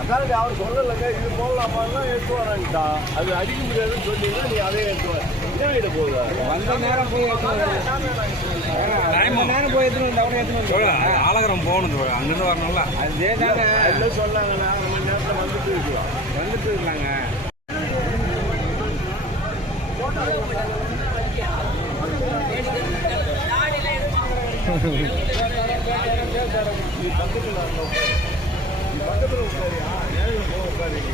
அதாவது அவர் சொல்லலைங்க, இது போடலாமான்னா எடுத்து வரான்ட்டா. அது அடிக்க முடியாதுன்னு சொன்னீங்கன்னா நீ அதே எடுத்து வர. என்ன வீடு போகுது வந்த நேரம் போய் நேரம் போய் எடுத்துன்னு ஆலகரம் போகணும், அங்கிருந்து வரணும்ல. அதே தானே எல்லாம் சொன்னாங்கண்ணா, 1 மணி நேரத்தில் வந்துட்டு இருக்கலாம். வந்துட்டு இருக்கலாங்க. பக்கத்தில் உட்காரியா? நேரில் போக உட்காரிங்க.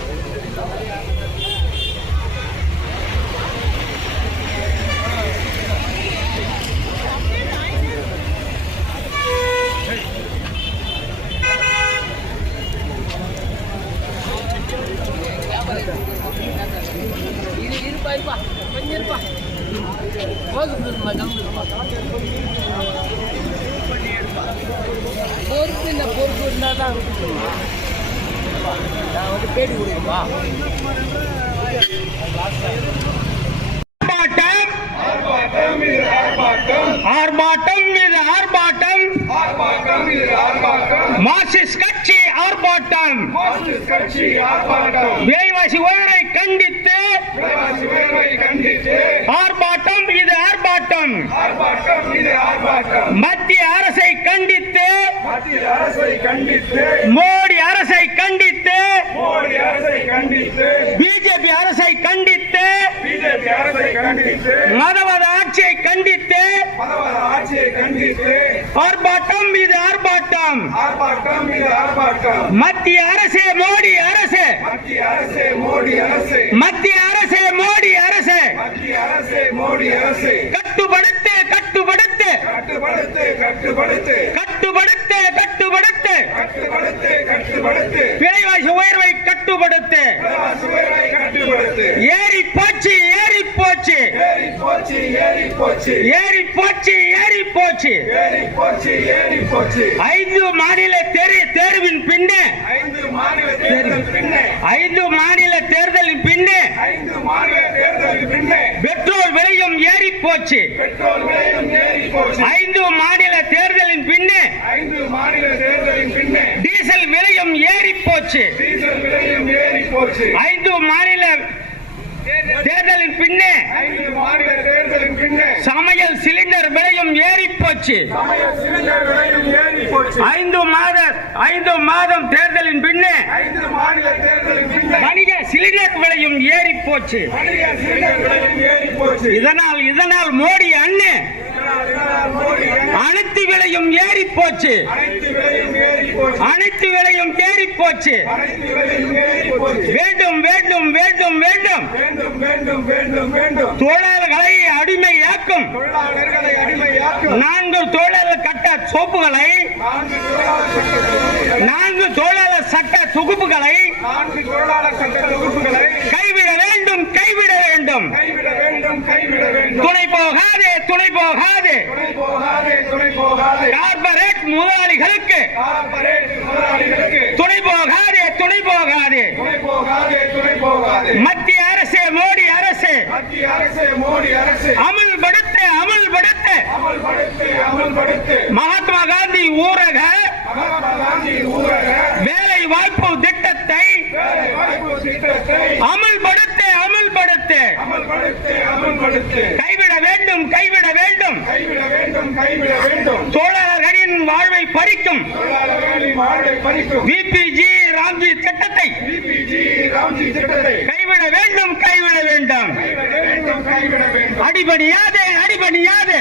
பொறுப்பு இருந்தால் தான் நான் வந்து பேட்டி கொடுக்குறேன்பா. ஆர்ப்பாட்டம் மீது ஆர்ப்பாட்டம், மார்க்சிஸ்ட் கட்சி ஆர்ப்பாட்டம், விலைவாசி உயர்வை கண்டித்து ஆர்ப்பாட்டம் இது ஆர்ப்பாட்டம், மத்திய அரசை கண்டித்து மோடி அரசை கண்டித்து பிஜேபி அரசை கண்டித்து மதவாத ஆட்சியை கண்டித்து ஆர்ப்பாட்டம் இது ஆர்ப்பாட்டம். மத்திய அரசு மோடி அரசு, மத்திய அரசு மோடி அரசு கட்டுப்படுத்து கட்டுப்படுத்து கட்டுப்படுத்து கட்டுப்படுத்து விலைவாசி உயர்வை கட்டுப்படுத்து. ஏறி போச்சு ஏறி போச்சு ஏறி போச்சு ஏறி போச்சு 5 மாநில தேர்வின் பின்னே 5 மாநில தேர்தலின் பின்னே பெட்ரோல் விலையும் ஏறி போச்சு. 5 மாநில தேர்தலின் பின்னே டீசல் விலையும் ஏறி போச்சு. 5 மாநில தேர்தலின் பின்னே சமையல் சிலிண்டர் விலையும் ஏறி போச்சு. 5 மாதம் தேர்தலின் பின்னே வணிக சிலிண்டர் விலையும் ஏறி போச்சு. இதனால் மோடி அண்ணே அனைத்து விலையும் ஏறி போச்சு. அனைத்து விலையும் ஏறி போச்சு. வேண்டும் வேண்டும் வேண்டும் வேண்டும் தொழிலாளர்களை அடிமையாக்கும் 4 தொழிலாளர் சட்ட சோப்புகளை 4 தொழிலாளர் சட்ட தொகுப்புகளை கைவிட வேண்டும் கைவிட வேண்டும். துணை போகாதே துணை போகாதே கார்பரேட் முதலாளிகளுக்கு துணை போகாதே துணை போகாதே. மத்திய அரசு மோடி அரசு அமல்படுத்து அமல்படுத்து மகாத்மா காந்தி ஊரக வேலை வாய்ப்பு திட்டத்தை அமல்படுத்து அமல்படுத்து. கைவிட வேண்டும் கைவிட வேண்டும். தொழிலாளர்களின் வாழ்வை பறிக்கும் விபிஜி ராம்ஜி திட்டத்தை கைவிட வேண்டும் கைவிட வேண்டும். அடிபணியாதே அடிபணியாதே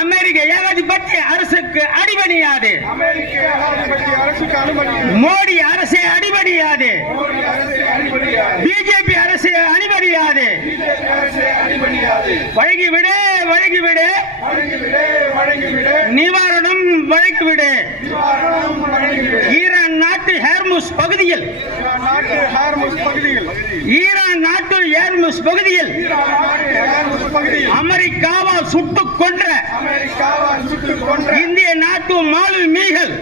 அமெரிக்க ஏகாதிபத்திய அரசுக்கு அடிபணியாது. மோடி அரசு அடிபணியாது. பிஜேபி அரசு அடிபணியாது. வழங்கிவிடு வழங்கிவிடு நிவாரணம் வழங்கிவிடு. ஈரான் நாட்டு ஹார்முஸ் பகுதியில் ஈரான் நாட்டு ஹார்முஸ் பகுதியில் அமெரிக்காவால் சுட்டுக் கொன்ற இந்திய நாட்டு மாலுமிகள்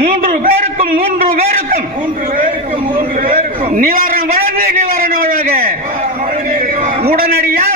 3 பேருக்கும் நிவாரணம் வழங்கு நிவாரணம் வழங்க. உடனடியாக